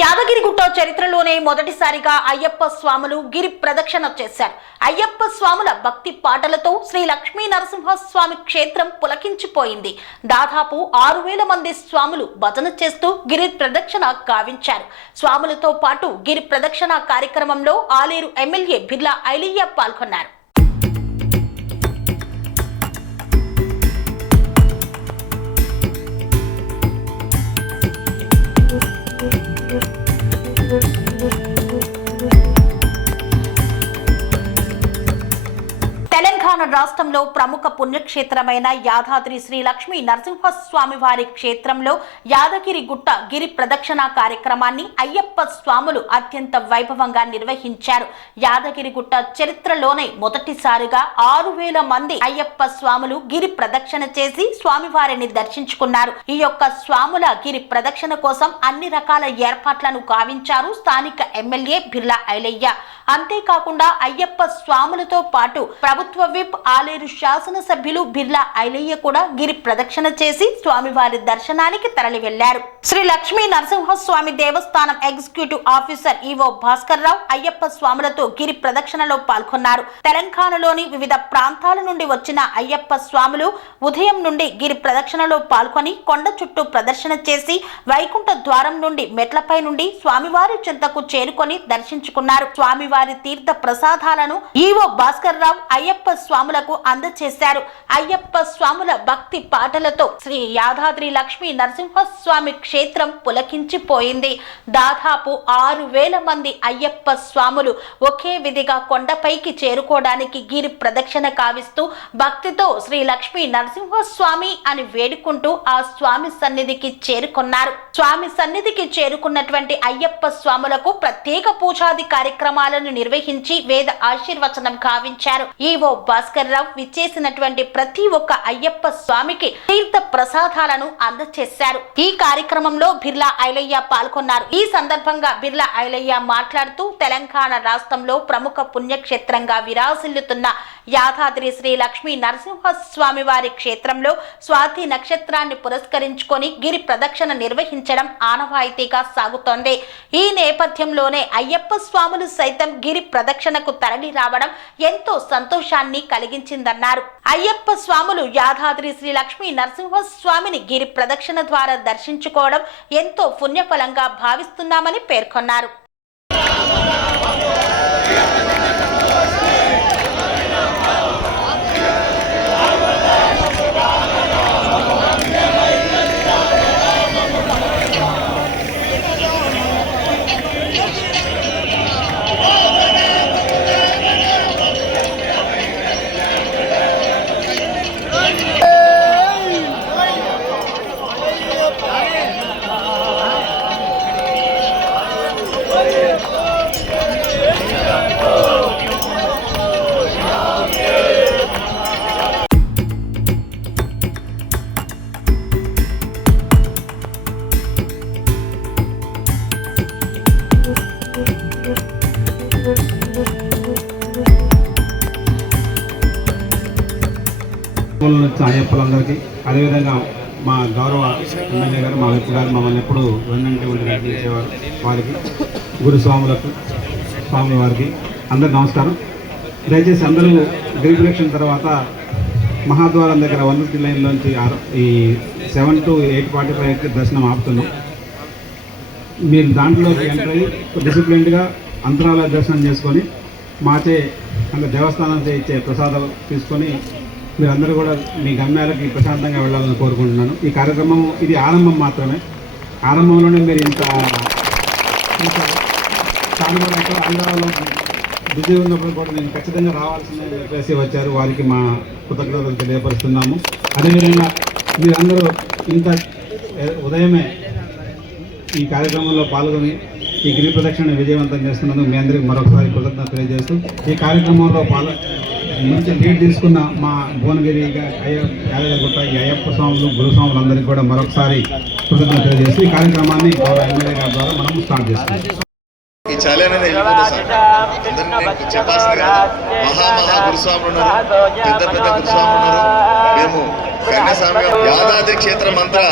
యాదగిరిగుట్ట చరిత్రలోనే మొదటిసారిగా అయ్యప్ప స్వాములు గిరి ప్రదక్షిణ చేశారు. అయ్యప్ప స్వాముల భక్తి పాటలతో శ్రీ లక్ష్మీ నరసింహస్వామి క్షేత్రం పులకించిపోయింది. దాదాపు 6,000 మంది స్వాములు భజన చేస్తూ గిరి ప్రదక్షిణ గావించారు. స్వాములతో పాటు గిరి ప్రదక్షిణ కార్యక్రమంలో ఆలేరు ఎమ్మెల్యే బిర్లా ఐలయ్య పాల్గొన్నారు. తెలంగాణ రాష్ట్రంలో ప్రముఖ పుణ్యక్షేత్రమైన యాదాద్రి శ్రీ లక్ష్మీ నరసింహస్వామి వారి క్షేత్రంలో యాదగిరిగుట్ట గిరి ప్రదక్షిణ కార్యక్రమాన్ని అయ్యప్ప స్వాములు అత్యంత వైభవంగా నిర్వహించారు. యాదగిరిగుట్ట చరిత్రలోనే మొదటిసారిగా 6,000 మంది అయ్యప్ప స్వాములు గిరి ప్రదక్షిణ చేసి స్వామివారిని దర్శించుకున్నారు. ఈ యొక్క స్వాముల గిరి ప్రదక్షిణ కోసం అన్ని రకాల ఏర్పాట్లను గావించారు స్థానిక ఎమ్మెల్యే బిర్లా ఐలయ్య. అంతేకాకుండా అయ్యప్ప స్వాములతో పాటు ప్రభుత్వ విప్ ఆలేరు శాసనసభ్యులు బిర్లా ఐలయ్య కూడా గిరి ప్రదక్షిణ చేసి స్వామివారి దర్శనానికి తరలి వెళ్లారు. శ్రీ లక్ష్మీ నరసింహస్వామి దేవస్థానం executive officer EO Bhaskar Rao Ayyappa స్వాములతో గిరి ప్రదక్షిణలో పాల్గొన్నారు. తెలంగాణలోని వివిధ ప్రాంతాల నుండి వచ్చిన అయ్యప్ప స్వాములు ఉదయం నుండి గిరి ప్రదక్షిణలో పాల్గొని కొండ చుట్టూ ప్రదర్శన చేసి వైకుంఠ ద్వారం నుండి మెట్లపై నుండి స్వామివారి చెంతకు చేరుకొని దర్శించుకున్నారు. స్వామివారి తీర్థ ప్రసాదాలను ఈవో భాస్కర్ రావు అయ్యప్ప స్వాములకు అందజేశారు. అయ్యప్ప స్వాముల భక్తి పాటలతో శ్రీ యాదాద్రి లక్ష్మీ నరసింహస్వామి క్షేత్రం పులకించిపోయింది. దాదాపు 6,000 మంది అయ్యప్ప స్వాములు ఒకే విధిగా కొండపైకి చేరుకోవడానికి గిరి ప్రదక్షిణ కావిస్తూ భక్తితో శ్రీ లక్ష్మీ నరసింహస్వామి అని వేడుకుంటూ ఆ స్వామి సన్నిధికి చేరుకున్నారు. స్వామి సన్నిధికి చేరుకున్నటువంటి అయ్యప్ప స్వాములకు ప్రత్యేక పూజాది కార్యక్రమాలను నిర్వహించి వేద ఆశీర్వచనం గావించారు. ఈవో భాస్కర్ రావు విచ్చేసినటువంటి ప్రతి ఒక్క అయ్యప్ప స్వామికి తీర్థ ప్రసాదాలను అందజేశారు. ఈ కార్యక్రమంలో బిర్లా ఐలయ్య పాల్గొన్నారు. ఈ సందర్భంగా బిర్లా ఐలయ్య మాట్లాడుతూ తెలంగాణ రాష్ట్రంలో ప్రముఖ పుణ్యక్షేత్రంగా విరాజిల్లుతున్న యాదాద్రి శ్రీ లక్ష్మీ నరసింహస్వామి వారి క్షేత్రంలో స్వాతి నక్షత్రాన్ని పురస్కరించుకొని గిరి ప్రదక్షిణ నిర్వహించడం ఆనవాయితీగా సాగుతోంది. ఈ నేపథ్యంలోనే అయ్యప్ప స్వాములు సైతం గిరి ప్రదక్షిణకు తరలి రావడం ఎంతో సంతోషాన్ని కలిగించిందన్నారు. అయ్యప్ప స్వాములు యాదాద్రి శ్రీ లక్ష్మీ నరసింహస్వామిని గిరి ప్రదక్షిణ ద్వారా దర్శించుకోవడం ఎంతో పుణ్యఫలంగా భావిస్తున్నామని పేర్కొన్నారు. అయ్యప్పలందరికీ అదేవిధంగా మా గౌరవ ఎమ్మెల్యే గారు మా విప్ గారు మమ్మల్ని ఎప్పుడు వెన్నంటి ఉండి నడిపించేవారు వారికి గురుస్వాములకు స్వామి వారికి అందరికి నమస్కారం. దయచేసి అందరూ గిరి ప్రదక్షిణ తర్వాత మహాద్వారం దగ్గర 150 లైన్లోంచి ఈ 7 to 8:45 దర్శనం ఆపుతున్నాం. మీరు దాంట్లోకి ఎంటర్ అయ్యి డిసిప్లిన్డ్గా అంతరాల దర్శనం చేసుకొని మాచే అంటే దేవస్థానం ఇచ్చే ప్రసాదాలు తీసుకొని మీరందరూ కూడా మీ గమ్యాలకి ప్రశాంతంగా వెళ్ళాలని కోరుకుంటున్నాను. ఈ కార్యక్రమం ఇది ఆరంభం మాత్రమే. ఆరంభంలోనే మీరు ఇంత చాలా కూడా ఎక్కడ ఆంధ్రాలో బిజీ ఉన్నప్పుడు కూడా నేను ఖచ్చితంగా రావాల్సిందని చెప్పేసి వచ్చారు. వారికి మా కృతజ్ఞతలు తెలియపరుస్తున్నాము. అదేవిధంగా మీరందరూ ఇంత ఉదయమే ఈ కార్యక్రమంలో పాల్గొని ఈ గిరి ప్రదక్షిణ విజయవంతం చేస్తున్నందుకు మీ అందరికీ మరొకసారి కృతజ్ఞత తెలియజేస్తూ ఈ కార్యక్రమంలో మంచి లీడ్ తీసుకున్న మా భువనగిరి యాదగిరిగుట్ట ఈ అయ్యప్ప స్వాములు గురుస్వాములు అందరికీ కూడా మరొకసారి కృతజ్ఞత తెలియజేస్తూ ఈ కార్యక్రమాన్ని ఎమ్మెల్యే గారి ద్వారా మనం స్టార్ట్ చేస్తాం. ఈ చలి అనేది వెళ్ళిపోతుంది సార్. అందరినీ చెప్పాల్సింది కదా, మహా గురుస్వాములు ఉన్నారు, పెద్ద గురుస్వాములు ఉన్నారు. మేము కన్యాస్వామి యాదాద్రి క్షేత్రం అంతా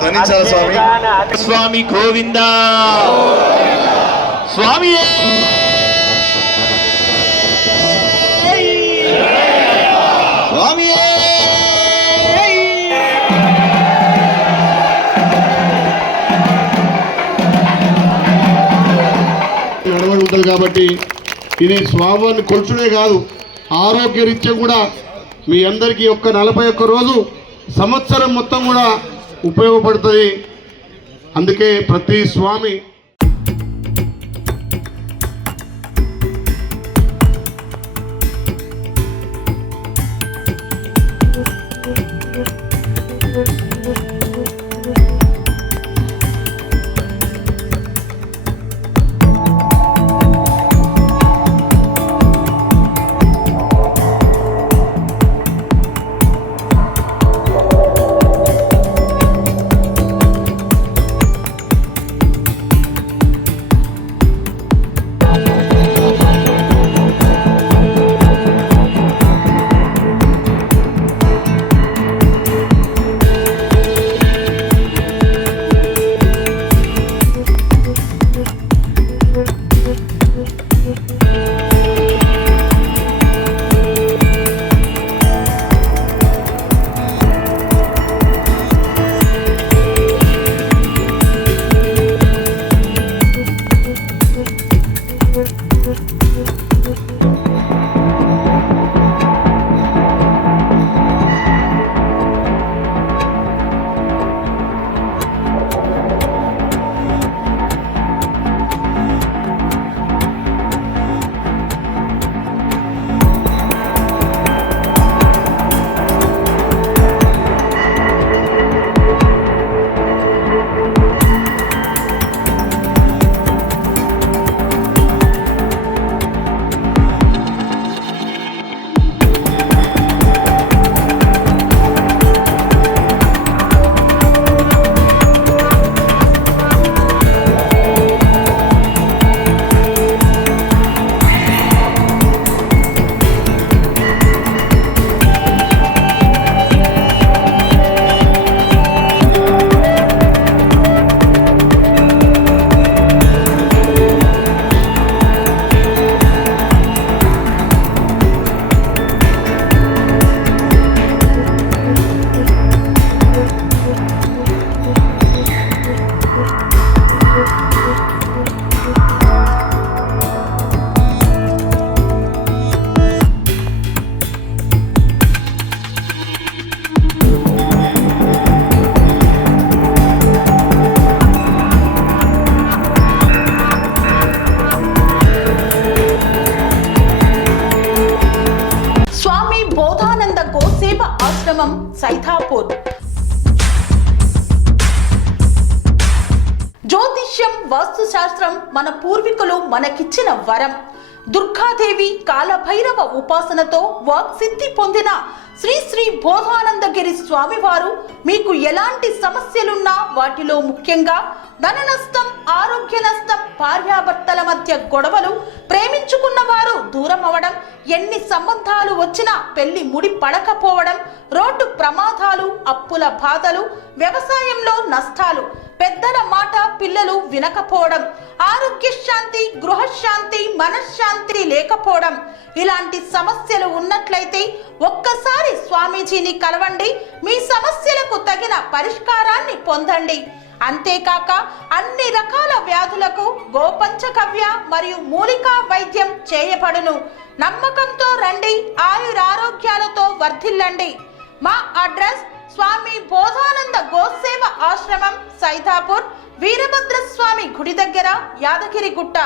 ధ్వనించాలి స్వామి. స్వామి గోవింద స్వామి స్వామి నడవడి ఉంటుంది కాబట్టి ఇది స్వామివారిని కొలుచుడే కాదు, ఆరోగ్యరీత్యా కూడా మీ అందరికీ 41 రోజు సంవత్సరం మొత్తం కూడా ఉపయోగపడుతుంది. అందుకే ప్రతి స్వామి సైథాపూర్. జ్యోతిష్యం, వాస్తుశాస్త్రం మన పూర్వీకులు మనకిచ్చిన వరం. దుర్గాదేవి, కాలభైరవ ఉపాసనతో వాక్సిద్ధి పొందిన శ్రీ శ్రీ బోధానందగిరి స్వామివారు మీకు ఎలాంటి సమస్యలున్నా, వాటిలో ముఖ్యంగా ధన నష్టం, ఆరోగ్య నష్టం, భార్యాభర్తల మధ్య గొడవలు, ప్రేమించుకున్న వారు దూరం అవడం, ఎన్ని సంబంధాలు వచ్చినా పెళ్లి ముడి పడకపోవడం, రోడ్డు ప్రమాదాలు, అప్పుల బాధలు, వ్యవసాయంలో నష్టాలు, పెద్దల మాట పిల్లలు వినకపోవడం, ఆరోగ్య శాంతి, గృహశాంతి, మనశ్శాంతి లేకపోవడం, ఇలాంటి సమస్యలు ఉన్నట్లయితే ఒక్కసారి స్వామీజీని కలవండి. మీ సమస్యలకు తగిన పరిష్కారాన్ని పొందండి. అంతేకాక అన్ని రకాల వ్యాధులకు గోపంచగవ్య మరియు మూలికా వైద్యం చేయబడును. నమ్మకంతో రండి, ఆయురారోగ్యాలతో వర్ధిల్లండి. మా అడ్రస్ స్వామి బోధానంద గోసేవ ఆశ్రమం, సైథాపూర్, వీరభద్రస్వామి గుడి దగ్గర, యాదగిరిగుట్ట.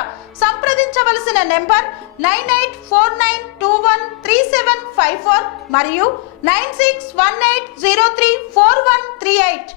సంప్రదించవలసిన నెంబర్ 9849213754 మరియు 9618034138.